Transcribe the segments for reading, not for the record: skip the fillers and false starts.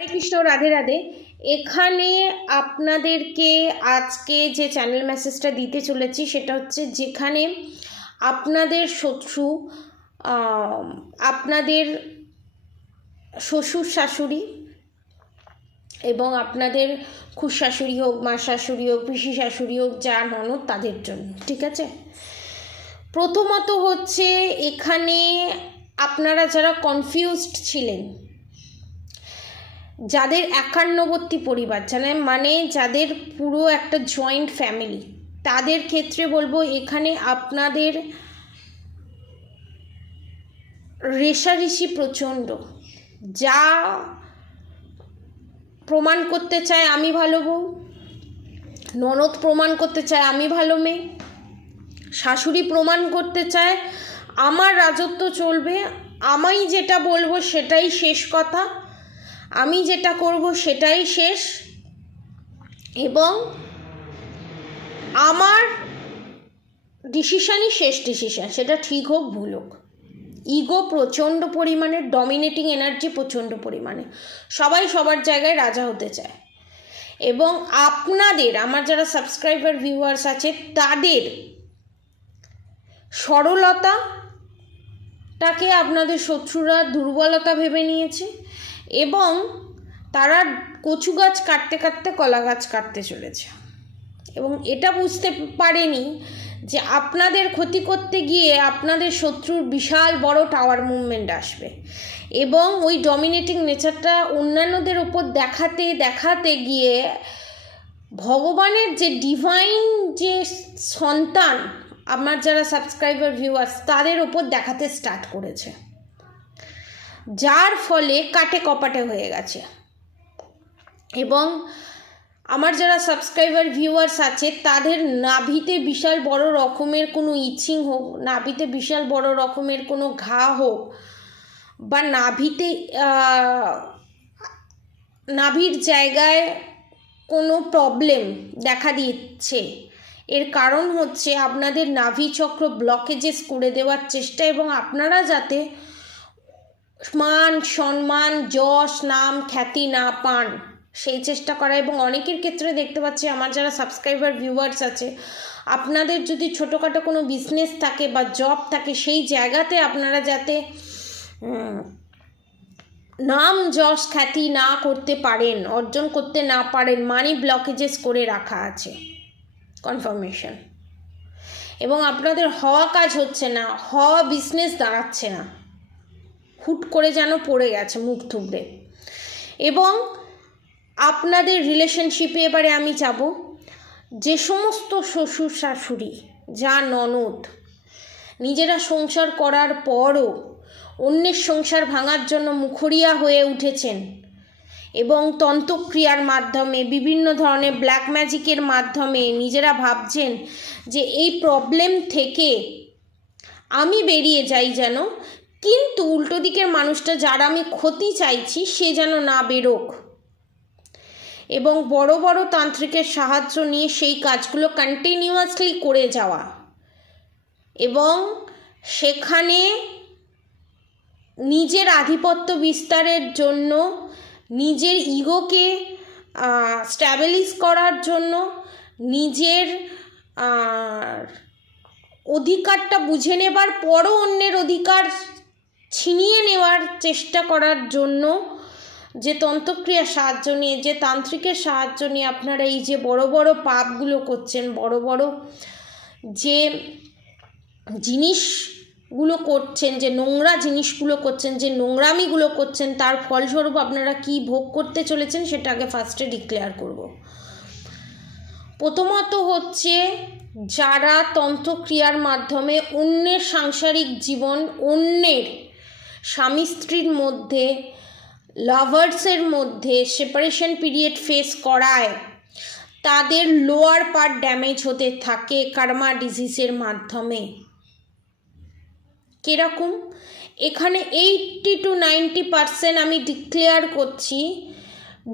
হরে কৃষ্ণ, রাধে রাধে। এখানে আপনাদেরকে আজকে যে চ্যানেল মেসেজটা দিতে চলেছি সেটা হচ্ছে, যেখানে আপনাদের শত্রু আপনাদের শ্বশুর শাশুড়ি এবং আপনাদের খুশ শাশুড়ি হোক, মা শাশুড়ি হোক, পিসি শাশুড়ি হোক, যা ননদ, তাদের জন্য, ঠিক আছে। প্রথমত হচ্ছে, এখানে আপনারা যারা কনফিউজড ছিলেন, যাদের একান্নবর্তী পরিবার, মানে যাদের পুরো একটা জয়েন্ট ফ্যামিলি, তাদের ক্ষেত্রে বলবো এখানে আপনাদের রেষারেষি প্রচণ্ড। যা প্রমাণ করতে চায় আমি ভালো বউ, ননদ প্রমাণ করতে চায় আমি ভালো মেয়ে, শাশুড়ি প্রমাণ করতে চায় আমার রাজত্ব চলবে, আমি যেটা বলবো সেটাই শেষ কথা, আমি যেটা করব সেটাই শেষ, এবং আমার ডিসিশানই শেষ ডিসিশান, সেটা ঠিক হোক ভুল হোক। ইগো প্রচণ্ড পরিমাণে, ডমিনেটিং এনার্জি প্রচণ্ড পরিমাণে, সবাই সবার জায়গায় রাজা হতে চায়। এবং আপনাদের, আমার যারা সাবস্ক্রাইবার ভিউয়ার্স আছে, তাদের সরলতাটাকে আপনাদের শত্রুরা দুর্বলতা ভেবে নিয়েছে, এবং তারা কচু গাছ কাটতে কাটতে কলা গাছ কাটতে চলেছে। এবং এটা বুঝতে পারেনি যে আপনাদের ক্ষতি করতে গিয়ে আপনাদের শত্রুর বিশাল বড় টাওয়ার মুভমেন্ট আসবে, এবং ওই ডমিনেটিং নেচারটা অন্যান্যদের ওপর দেখাতে দেখাতে গিয়ে ভগবানের যে ডিভাইন যে সন্তান, আমার যারা সাবস্ক্রাইবার ভিউয়ার্স, তাদের ওপর দেখাতে স্টার্ট করেছে, যার ফলে কাটে কপাটে হয়ে গেছে। এবং আমার যারা সাবস্ক্রাইবার ভিউয়ার্স আছে, তাদের নাভিতে বিশাল বড় রকমের কোনো ইচিং হোক, নাভিতে বিশাল বড় রকমের কোনো ঘা হোক, বা নাভির জায়গায় কোনো প্রবলেম দেখা দিচ্ছে, এর কারণ হচ্ছে আপনাদের নাভি চক্র ব্লকেজেস করে দেওয়ার চেষ্টা, এবং আপনারা যাতে মান সম্মান, যশ, নাম, খ্যাতি না পান, সেই চেষ্টা করা। এবং অনেকের ক্ষেত্রে দেখতে পাচ্ছি, আমার যারা সাবস্ক্রাইবার ভিউয়ার্স আছে, আপনাদের যদি ছোটোখাটো কোনো বিজনেস থাকে বা জব থাকে, সেই জায়গাতে আপনারা যাতে নাম, যশ, খ্যাতি না করতে পারেন, অর্জন করতে না পারেন, মানি ব্লকেজেস করে রাখা আছে, কনফার্মেশন। এবং আপনাদের হওয়া কাজ হচ্ছে না, হওয়া বিজনেস দাঁড়াচ্ছে না, হুট করে যেন পড়ে গেছে মুখ থুবড়ে। এবং আপনাদের রিলেশনশিপে এবারে আমি যাব, যে সমস্ত শ্বশুর শাশুড়ি, যা ননদ, নিজেরা সংসার করার পরও অন্যের সংসার ভাঙার জন্য মুখরিয়া হয়ে উঠেছেন, এবং তন্ত্রক্রিয়ার মাধ্যমে, বিভিন্ন ধরনের ব্ল্যাক ম্যাজিকের মাধ্যমে নিজেরা ভাবছেন যে এই প্রবলেম থেকে আমি বেরিয়ে যাই যেন, কিন্তু উল্টো দিকের মানুষটা, যারা আমি ক্ষতি চাইছি, সে যেন না বেরোক, এবং বড় বড় তান্ত্রিকের সাহায্য নিয়ে সেই কাজগুলো কন্টিনিউয়াসলি করে যাওয়া, এবং সেখানে নিজের আধিপত্য বিস্তারের জন্য, নিজের ইগোকে স্ট্যাবলিশ করার জন্য, নিজের অধিকারটা বুঝে নেবার পরও অন্যের অধিকার ছিনিয়ে নেওয়ার চেষ্টা করার জন্য, যে তন্ত্রক্রিয়ার সাহায্য নিয়ে, যে তান্ত্রিকের সাহায্য নিয়ে আপনারা এই যে বড় বড় পাপগুলো করছেন, বড় বড় যে জিনিসগুলো করছেন, যে নোংরা জিনিসগুলো করছেন, যে নোংরামিগুলো করছেন, তার ফলস্বরূপ আপনারা কি ভোগ করতে চলেছেন, সেটা আগে ফার্স্টে ডিক্লেয়ার করব। প্রথমত হচ্ছে, যারা তন্ত্রক্রিয়ার মাধ্যমে অন্যের সাংসারিক জীবন, অন্যের স্বামী স্ত্রীর মধ্যে, লাভার্সের মধ্যে সেপারেশন পিরিয়ড ফেস করায়, তাদের লোয়ার পার্ট ড্যামেজ হতে থাকে কার্মা ডিজিজের মাধ্যমে। কীরকম? এখানে 80 to 90% আমি ডিক্লেয়ার করছি,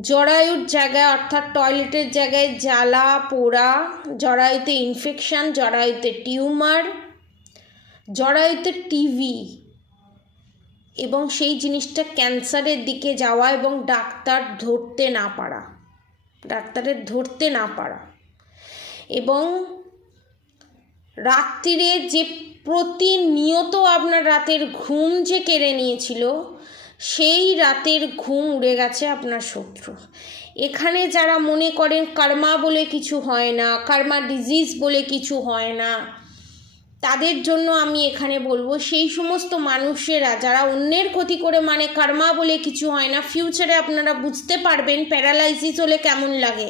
জরায়ুর জায়গায়, অর্থাৎ টয়লেটের জায়গায় জ্বালা পোড়া, জরায়ুতে ইনফেকশান, জরায়ুতে টিউমার, জরায়ুতে টিভি, এবং সেই জিনিসটা ক্যান্সারের দিকে যাওয়া এবং ডাক্তারের ধরতে না পারা এবং রাত্রিরে যে প্রতিনিয়ত আপনার রাতের ঘুম যে কেড়ে নিয়েছিল, সেই রাতের ঘুম উড়ে গেছে আপনার শত্রু। এখানে যারা মনে করেন কর্মা বলে কিছু হয় না, কর্মা ডিজিজ বলে কিছু হয় না, তাদের জন্য আমি এখানে বলবো সেই সমস্ত মানুষেরা যারা অন্যের ক্ষতি করে মানে কর্মা বলে কিছু হয় না, ফিউচারে আপনারা বুঝতে পারবেন প্যারালাইসিস হলে কেমন লাগে,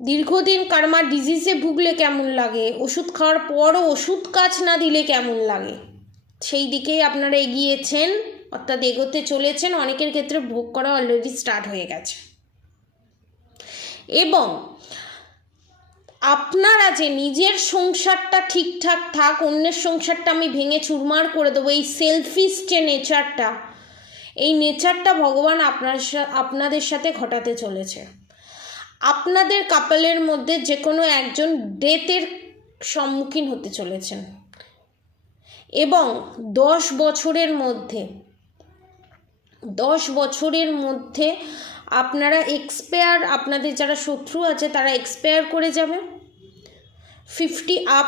দীর্ঘদিন কর্মা ডিজিজে ভুগলে কেমন লাগে, ওষুধ খাওয়ার পরও ওষুধ কাজ না দিলে কেমন লাগে, সেই দিকেই আপনারা এগিয়েছেন, অর্থাৎ এগোতে চলেছেন। অনেকের ক্ষেত্রে ভোগ করা অলরেডি স্টার্ট হয়ে গেছে। এবং আপনারা যে নিজের সংসারটা ঠিকঠাক থাক, অন্যের সংসারটা আমি ভেঙে চুরমার করে দেবো, এই সেলফিশ যে নেচারটা, এই নেচারটা ভগবান আপনাদের সাথে ঘটাতে চলেছে। আপনাদের কাপলের মধ্যে যে কোনো একজন ডেথের সম্মুখীন হতে চলেছেন এবং 10 বছরের মধ্যে আপনারা আপনাদের যারা শত্রু আছে তারা এক্সপায়ার করে যাবে। 50 আপ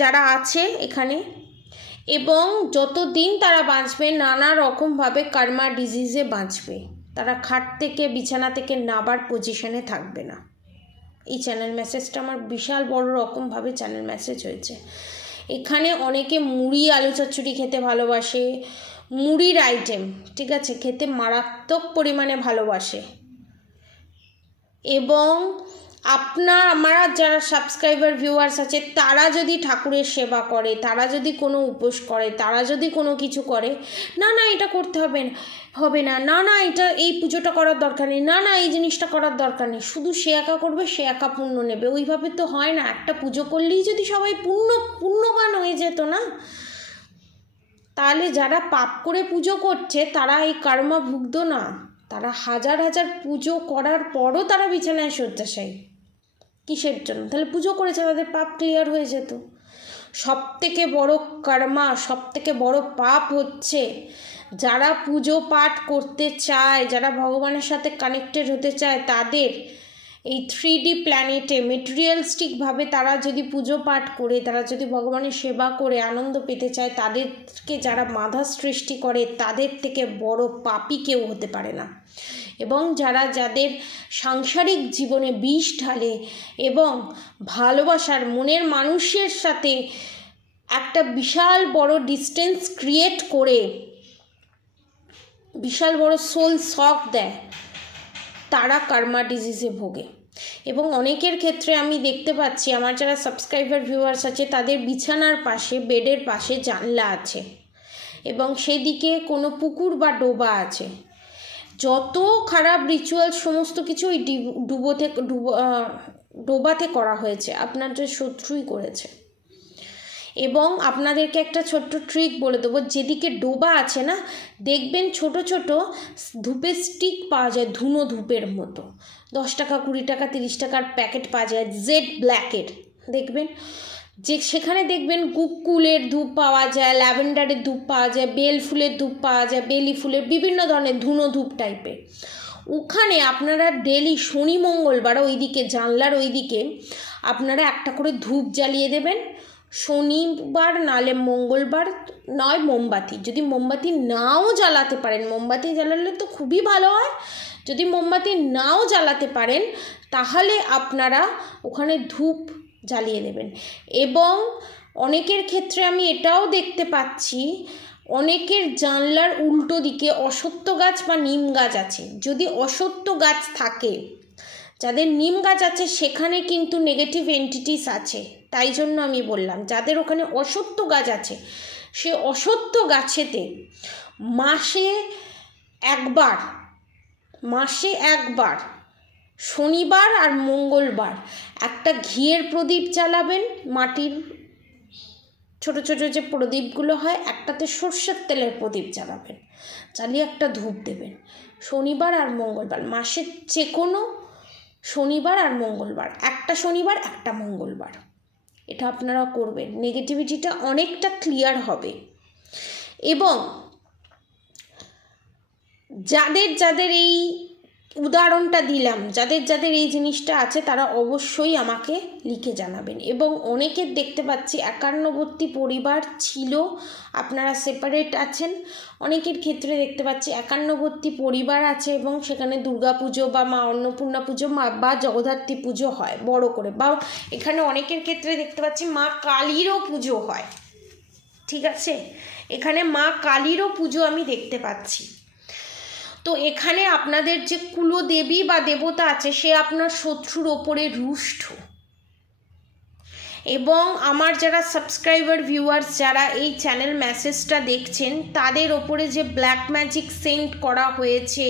যারা আছে এখানে, এবং যতদিন তারা বাঁচবে নানা রকমভাবে কর্মা ডিজিজে বাঁচবে, তারা খাট থেকে বিছানা থেকে নাবার পজিশনে থাকবে না। এই চ্যানেল মেসেজটা আমার বিশাল বড় রকমভাবে চ্যানেল মেসেজ হয়েছে। এখানে অনেকে মুড়ি আলু চচ্চড়ি খেতে ভালোবাসে, মুড়ির আইটেম, ঠিক আছে, খেতে মারাত্মক পরিমাণে ভালোবাসে। এবং আমার যারা সাবস্ক্রাইবার ভিউয়ার্স আছে তারা যদি ঠাকুরের সেবা করে, তারা যদি কোনো উপোস করে, তারা যদি কোনো কিছু করে, না এটা করতে হবে না এটা এই পুজোটা করার দরকার নেই, না এই জিনিসটা করার দরকার নেই, শুধু সে একা করবে, সে একা পুণ্য নেবে, ওইভাবে তো হয় না। একটা পুজো করলেই যদি সবাই পুণ্যবান হয়ে যেত না, তাহলে যারা পাপ করে পুজো করছে তারা এই কর্মা ভুগতো না, তারা হাজার পুজো করার পরও তারা বিছানায় শয্যাশায়ী। কিসের জন্য? তাহলে পুজো করেছে, তাদের পাপ ক্লিয়ার হয়ে যেত। সবথেকে বড় কর্মা, সবথেকে বড় পাপ হচ্ছে যারা পুজো পাঠ করতে চায়, যারা ভগবানের সাথে কানেক্টেড হতে চায়, তাদের এই 3D প্ল্যানেটে মেটেরিয়ালিস্টিকভাবে তারা যদি পুজো পাঠ করে, তারা যদি ভগবানের সেবা করে আনন্দ পেতে চায়, তাদেরকে যারা বাধা সৃষ্টি করে, তাদের থেকে বড় পাপী কেউ হতে পারে না। এবং যাদের সাংসারিক জীবনে বিষ ঢালে এবং ভালোবাসার মনের মানুষের সাথে একটা বিশাল বড় ডিস্টেন্স ক্রিয়েট করে বিশাল বড় সোল শক দেয়, তারা কর্মা ডিজিজে ভোগে। এবং অনেকের ক্ষেত্রে আমি দেখতে পাচ্ছি, আমার যারা সাবস্ক্রাইবার ভিউয়ার্স আছে তাদের বিছানার পাশে, বেডের পাশে জানলা আছে এবং সেদিকে কোনো পুকুর বা ডোবা আছে। যত খারাপ রিচুয়াল সমস্ত কিছু ওই ডোবাতে করা হয়েছে, আপনাদের শত্রুই করেছে। এবং আপনাদেরকে একটা ছোট্ট ট্রিক বলে দেবো, যেদিকে ডোবা আছে না, দেখবেন ছোট ছোট ধূপের স্টিক পাওয়া যায়, ধুনো ধূপের মতো, 10 টাকা 20 টাকা 30 টাকার প্যাকেট পাওয়া যায়, জেড ব্ল্যাকের, দেখবেন যে সেখানে দেখবেন গুকুলের ধূপ পাওয়া যায়, ল্যাভেন্ডারের ধূপ পাওয়া যায়, বেল ফুলের ধূপ পাওয়া যায়, বেলি ফুলের, বিভিন্ন ধরনের ধুনো ধূপ টাইপের। ওখানে আপনারা ডেলি শনি মঙ্গলবার ওইদিকে জানলার ওইদিকে আপনারা একটা করে ধূপ জ্বালিয়ে দেবেন। শনিবার নালে মঙ্গলবার নয় মোমবাতি, যদি মোমবাতি নাও জ্বালাতে পারেন, মোমবাতি জ্বালালে তো খুবই ভালো হয়, যদি মোমবাতি নাও জ্বালাতে পারেন তাহলে আপনারা ওখানে ধূপ জ্বালিয়ে দেবেন। এবং অনেকের ক্ষেত্রে আমি এটাও দেখতে পাচ্ছি, অনেকের জানলার উল্টো দিকে অশ্বত্থ গাছ বা নিম গাছ আছে। যদি অশ্বত্থ গাছ থাকে, যাদের নিম গাছ আছে সেখানে কিন্তু নেগেটিভ এন্টিটিস আছে, তাই জন্য আমি বললাম যাদের ওখানে অশ্বত্থ গাছ আছে, সে অশ্বত্থ গাছেতে মাসে একবার শনিবার আর মঙ্গলবার একটা ঘিয়ের প্রদীপ জ্বালাবেন, মাটির ছোট ছোট যে প্রদীপগুলো হয়, একটাতে সর্ষের তেলের প্রদীপ জ্বালাবেন, জ্বালিয়ে একটা ধূপ দেবেন। শনিবার আর মঙ্গলবার, মাসের যে কোনো শনিবার আর মঙ্গলবার, একটা শনিবার একটা মঙ্গলবার, এটা আপনারা করবেন, নেগেটিভিটিটা অনেকটা ক্লিয়ার হবে। এবং যাদের যাদের এই উদাহরণটা দিলাম, যাদের যাদের এই জিনিসটা আছে, তারা অবশ্যই আমাকে লিখে জানাবেন। এবং অনেকের দেখতে পাচ্ছি একান্নবর্তী পরিবার ছিল, আপনারা সেপারেট আছেন। অনেকের ক্ষেত্রে দেখতে পাচ্ছি একান্নবর্তী পরিবার আছে এবং সেখানে দুর্গা পুজো বা মা অন্নপূর্ণা পুজো বা জগদ্ধাত্রী পুজো হয় বড় করে, বা এখানে অনেকের ক্ষেত্রে দেখতে পাচ্ছি মা কালীরও পুজো হয়। ঠিক আছে, এখানে মা কালীরও পুজো আমি দেখতে পাচ্ছি। তো এখানে আপনাদের যে কুলদেবী বা দেবতা আছে, সে আপনার শত্রুর ওপরে রুষ্ট। এবং আমার যারা সাবস্ক্রাইবার ভিউয়ার্স, যারা এই চ্যানেল মেসেজটা দেখছেন, তাদের ওপরে যে ব্ল্যাক ম্যাজিক সেন্ড করা হয়েছে,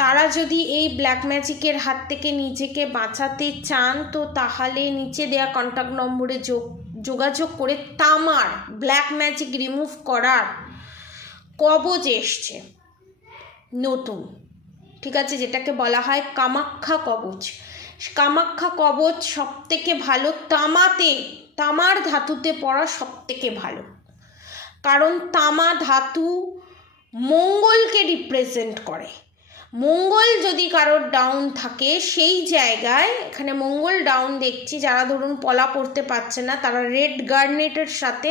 তারা যদি এই ব্ল্যাক ম্যাজিকের হাত থেকে নিজেকে বাঁচাতে চান, তো তাহলে নিচে দেওয়া কন্ট্যাক্ট নম্বরে যোগাযোগ করে তামার ব্ল্যাক ম্যাজিক রিমুভ করার কবচ এসছে নতুন। ঠিক আছে, যেটাকে বলা হয় কামাখ্যা কবচ। কামাখ্যা কবচ সব থেকে ভালো তামার ধাতুতে পড়া সব থেকে ভালো, কারণ তামা ধাতু মঙ্গলকে রিপ্রেজেন্ট করে। মঙ্গল যদি কারোর ডাউন থাকে, সেই জায়গায় এখানে মঙ্গল ডাউন দেখছি, যারা ধরুন পলা পড়তে পারছে না, তারা রেড গার্নেটের সাথে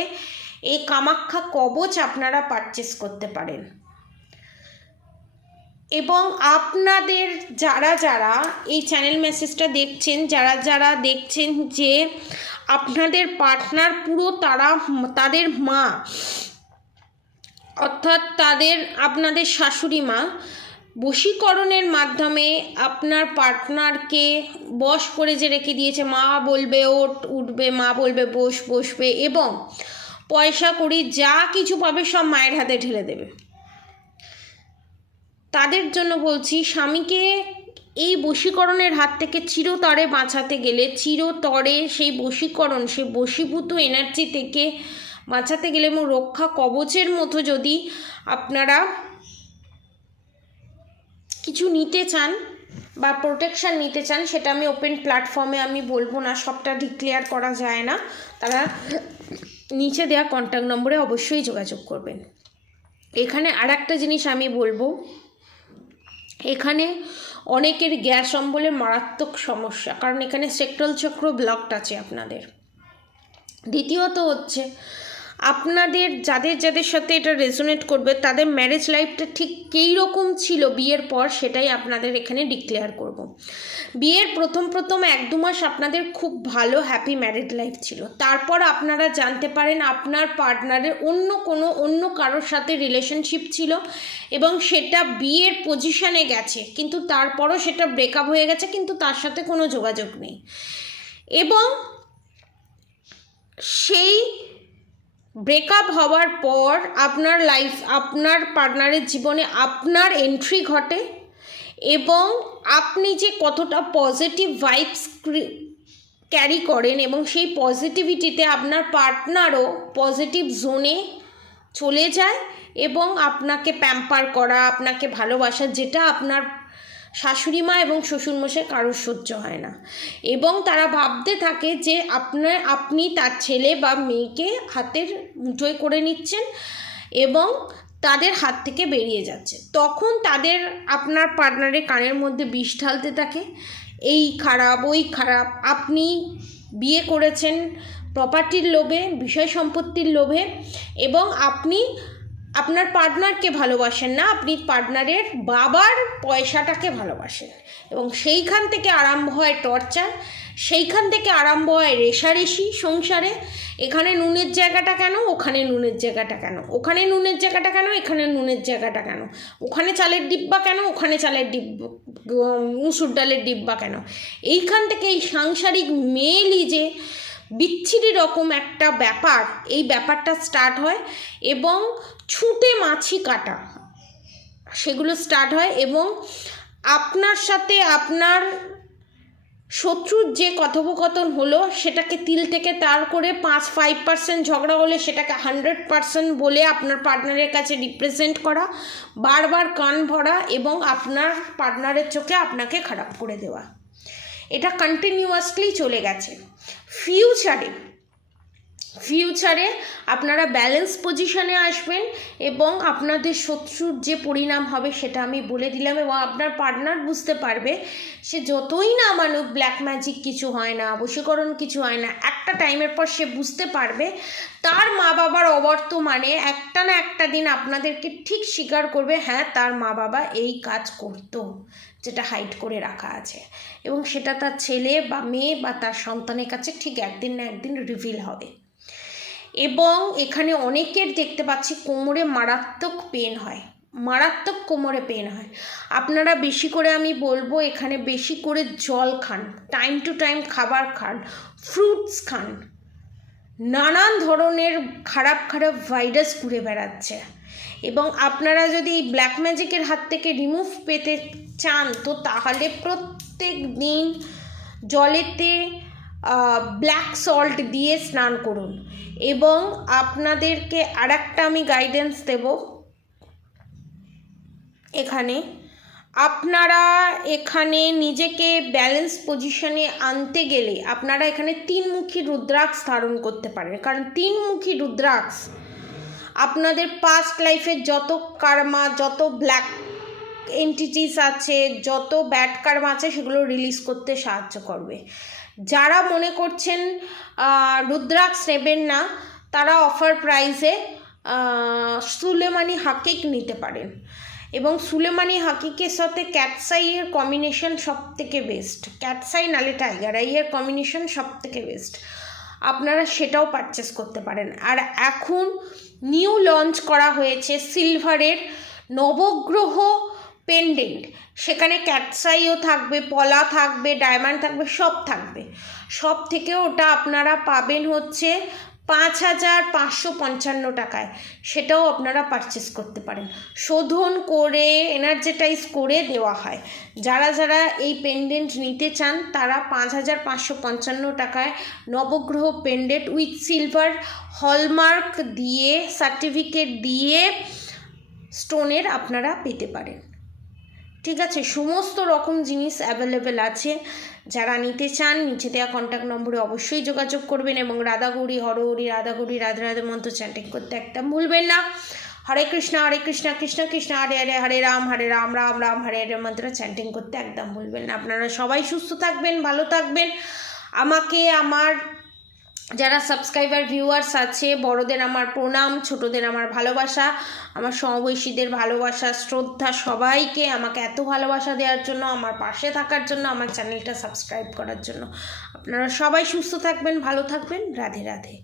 এই কামাখ্যা কবচ আপনারা পারচেস করতে পারেন। এবং আপনাদের যারা যারা এই চ্যানেল মেসেজটা দেখছেন, যারা যারা দেখছেন যে আপনাদের পার্টনার পুরো তাদের মা, অর্থাৎ আপনাদের শাশুড়ি মা বশীকরণের মাধ্যমে আপনার পার্টনারকে বশ করে যে রেখে দিয়েছে, মা বলবে উঠবে, মা বলবে বসবে, এবং পয়সা কড়ি যা কিছু পাবে সব মায়ের হাতে ঢেলে দেবে, তাদের জন্য বলছি, স্বামীকে এই বশীকরণের হাত থেকে চিরতরে বাঁচাতে গেলে, চিরতরে সেই বশীকরণ, সেই বশীভূত এনার্জি থেকে বাঁচাতে গেলে এবং রক্ষা কবচের মতো যদি আপনারা কিছু নিতে চান বা প্রোটেকশান নিতে চান, সেটা আমি ওপেন প্ল্যাটফর্মে আমি বলবো না, সবটা ডিক্লেয়ার করা যায় না। তারা নিচে দেওয়া কন্ট্যাক্ট নম্বরে অবশ্যই যোগাযোগ করবেন। এখানে আর একটা জিনিস আমি বলবো, এখানে অনেকের গ্যাস অম্বলের মারাত্মক সমস্যা, কারণ এখানে সেক্ট্রাল চক্র ব্লকড আছে আপনাদের। দ্বিতীয়ত হচ্ছে, আপনাদের যাদের যাদের সাথে এটা রেজোনেট করবে, তাদের ম্যারেজ লাইফটা ঠিক কী রকম ছিল বিয়ের পর, সেটাই আপনাদের এখানে ডিক্লেয়ার করব। বিয়ের প্রথম 1-2 মাস আপনাদের খুব ভালো হ্যাপি ম্যারিড লাইফ ছিল। তারপর আপনারা জানতে পারেন আপনার পার্টনারের অন্য কারোর সাথে রিলেশনশিপ ছিল এবং সেটা বিয়ের পজিশানে গেছে, কিন্তু তারপরও সেটা ব্রেকআপ হয়ে গেছে, কিন্তু তার সাথে কোনো যোগাযোগ নেই। এবং সেই ব্রেকআপ হওয়ার পর আপনার পার্টনারের জীবনে আপনার এন্ট্রি ঘটে, এবং আপনি যে কতটা পজিটিভ ভাইবস ক্যারি করেন এবং সেই পজিটিভিটিতে আপনার পার্টনারও পজিটিভ জোনে চলে যায় এবং আপনাকে প্যাম্পার করা, আপনাকে ভালোবাসা, যেটা আপনার শাশুড়ি মা এবং শ্বশুরমশাই কারোর সহ্য হয় না, এবং তারা ভাবতে থাকে যে আপনি তার ছেলে বা মেয়েকে হাতের মুঠোয় করে নিচ্ছেন এবং তাদের হাত থেকে বেরিয়ে যাচ্ছে। তখন আপনার পার্টনারের কানের মধ্যে বিষ ঢালতে থাকে, এই খারাপ ওই খারাপ। আপনি বিয়ে করেছেন প্রপার্টির লোভে, বিষয় সম্পত্তির লোভে, এবং আপনি আপনার পার্টনারকে ভালোবাসেন না, আপনি পার্টনারের বাবার পয়সাটাকে ভালোবাসেন, এবং সেইখান থেকে আরম্ভ হয় টর্চার, সেইখান থেকে আরম্ভ হয় রেষারেষি সংসারে। এখানে নুনের জায়গাটা কেন, ওখানে নুনের জায়গাটা কেন, ওখানে নুনের জায়গাটা কেন, এখানে নুনের জায়গাটা কেন, ওখানে চালের ডিব্বা কেন, ওখানে চালের ডিব্বা, মুসুর ডালের ডিব্বা কেন। এইখান থেকে এই সাংসারিক মেলই যে বিচ্ছিরি রকম একটা ব্যাপার, এই ব্যাপারটা স্টার্ট হয়, এবং ছুটে মাছি কাটা সেগুলো স্টার্ট হয়, এবং আপনার সাথে আপনার শত্রুর যে কথোপকথন হলো সেটাকে তিল থেকে তার করে 5% ঝগড়া হলে সেটাকে 100% বলে আপনার পার্টনারের কাছে রিপ্রেজেন্ট করা, বারবার কান ভরা, এবং আপনার পার্টনারের চোখে আপনাকে খারাপ করে দেওয়া, এটা কন্টিনিউয়াসলি চলে গেছে। ফিউচারে ফিউচারে আপনারা ব্যালেন্স পজিশনে আসবেন এবং আপনাদের শত্রুর যে পরিণাম হবে সেটা আমি বলে দিলাম, এবং আপনার পার্টনার বুঝতে পারবে সে যতই না মানুক ব্ল্যাক ম্যাজিক কিছু হয় না, বশীকরণ কিছু হয় না, একটা টাইমের পর সে বুঝতে পারবে তার মা বাবার অবর্তমানে একটা না একটা দিন আপনাদেরকে ঠিক স্বীকার করবে, হ্যাঁ তার মা বাবা এই কাজ করতো যেটা হাইড করে রাখা আছে, এবং সেটা তার ছেলে বা মেয়ে বা তার সন্তানের কাছে ঠিক একদিন না একদিন রিভিল হবে। এবং এখানে অনেকের দেখতে পাচ্ছি কোমরে মারাত্মক পেন হয়, মারাত্মক কোমরে পেন হয়। আপনারা বেশি করে আমি বলবো এখানে বেশি করে জল খান, টাইম টু টাইম খাবার খান, ফ্রুটস খান। নানান ধরনের খারাপ খারাপ ভাইরাস ঘুরে বেড়াচ্ছে, এবং আপনারা যদি এই ব্ল্যাক ম্যাজিকের হাত থেকে রিমুভ পেতে চান তো তাহলে প্রত্যেক দিন জলেতে ব্ল্যাক সল্ট দিয়ে স্নান করুন। এবং আপনাদেরকে আর একটা আমি গাইডেন্স দেব, এখানে আপনারা এখানে নিজেকে ব্যালেন্স পজিশনে আনতে গেলে আপনারা এখানে 3মুখী রুদ্রাক্ষ ধারণ করতে পারেন, কারণ 3মুখী রুদ্রাক্ষ আপনাদের পাস্ট লাইফের যত কার্মা, যত ব্ল্যাক এন্টিটিস আছে, যত ব্যাড কার্মা আছে সেগুলো রিলিজ করতে সাহায্য করবে। যারা মনে করছেন রুদ্রাক্ষ নেবেন না তারা অফার প্রাইসে সুলেমানি হাকিক নিতে পারেন, এবং সুলেমানি হাকিকের সাথে ক্যাটসাইয়ের কম্বিনেশন সব থেকে বেস্ট, ক্যাটসাই নালে টাইগার আইয়ের কম্বিনেশন সব থেকে বেস্ট, আপনারা সেটাও পারচেস করতে পারেন। আর এখন নিউ লঞ্চ করা হয়েছে সিলভারের নবগ্রহ পেন্ডেন্ট, সেখানে ক্যাটসাইও থাকবে, পলা থাকবে, ডায়মন্ড থাকবে, সব থাকবে। সব থেকে ওটা আপনারা পাবেন হচ্ছে 5,555 টাকায়, সেটাও আপনারা পারচেস করতে পারেন। শোধন করে এনার্জেটাইজ করে দেওয়া হয়। যারা যারা এই পেন্ডেন্ট নিতে চান তারা 5,555 টাকায় নবগ্রহ পেন্ডেন্ট উইথ সিলভার হলমার্ক দিয়ে সার্টিফিকেট দিয়ে স্টোনের আপনারা পেতে পারেন। ঠিক আছে, সমস্ত রকম জিনিস অ্যাভেলেবেল আছে। যারা নিতে চান নিচে দেওয়া কন্ট্যাক্ট নম্বরে অবশ্যই যোগাযোগ করবেন, এবং রাধাগৌরী হরহরি রাধাগৌরী রাধে রাধে মন্ত্র চ্যান্টিং করতে একদম ভুলবেন না। হরে কৃষ্ণ কৃষ্ণ কৃষ্ণ হরে হরে, হরে রাম রাম রাম হরে হরে মন্ত্র চ্যান্টিং করতে একদম ভুলবেন না। আপনারা সবাই সুস্থ থাকবেন, ভালো থাকবেন। আমাকে আমার যারা সাবস্ক্রাইবার ভিউয়ার্স আছে বড়দের আমার প্রণাম, ছোটদের আমার ভালোবাসা, আমার সমবয়সীদের ভালোবাসা শ্রদ্ধা, সবাইকে আমাকে এত ভালোবাসা দেওয়ার জন্য, আমার পাশে থাকার জন্য, আমার চ্যানেলটা সাবস্ক্রাইব করার জন্য। আপনারা সবাই সুস্থ থাকবেন, ভালো থাকবেন। রাধে রাধে।